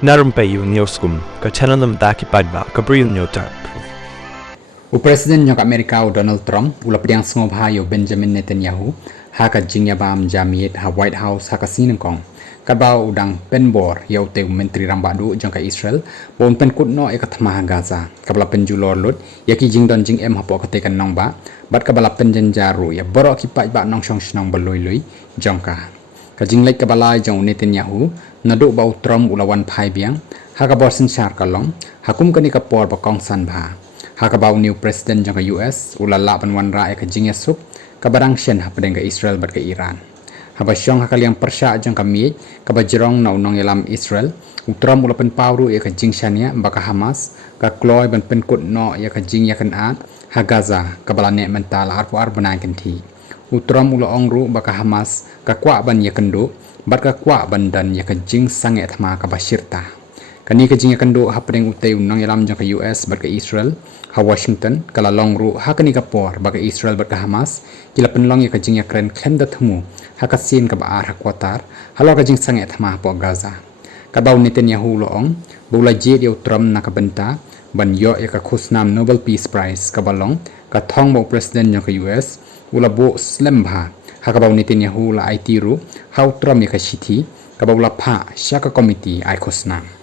Na Rympei U ka channel daki paidbah ka Bri U Hynñiewtrep. O Presiden jong Amerika Donald Trump ula pediang sengob hayo Benjamin Netenyahu haka jingya bam jamiet ha White House haka sinengkong kabau udang penbor yau te menteri rambadu jong ka Israel bon penkut no e katma Gaza kabla penjulor lut yaki jing don jing em hapo katekan nong ba bat kabala penjenjaru ya baroh ki paidbah nong shong shnong beloi lui jong ka kajing lek kabala jong Netenyahu nadu bau Trump ulawan phai biang haka bor senchar kalong hakum kani kapor bakong san bha hakabau new president jong ka US ulala banwan ra ka jing iasuk kabarang shen hapdeng ka Israel bat ka Iran habasyong hakaliang persya jong ka mi kabajrong na unong yalam Israel utram ula Pynpaw ya ka jing shania baka Hamas ka kloi ban penkut no ya ka jing ya kan at ha Gaza kabala nabynta la arpu arbanan kanthi utram ula ongru baka Hamas ka kwa ban ya kendo bat ka kwa ban dan ya ka jing sange thma ka bashirta kani ka jing ya kendo hapdeng utay unong yalam jong ka US bat ka Israel ha Washington kala longru ha kani ka por baka Israel bat ka Hamas kila penlong ya ka jing ya kren klem da thmu ha ka sin ka baar ha kwatar halo ka jing sange thma po Gaza kabau Netenyahu loong bula je dia Trump na nabynta ban yo ya ka khusnam Nobel Peace Prize ka balong ka thong bo president jong ka US ula bo slembha hakabau Netenyahu la IT ru how Trump ya ka shithi kabau la pha shaka committee ai khusnam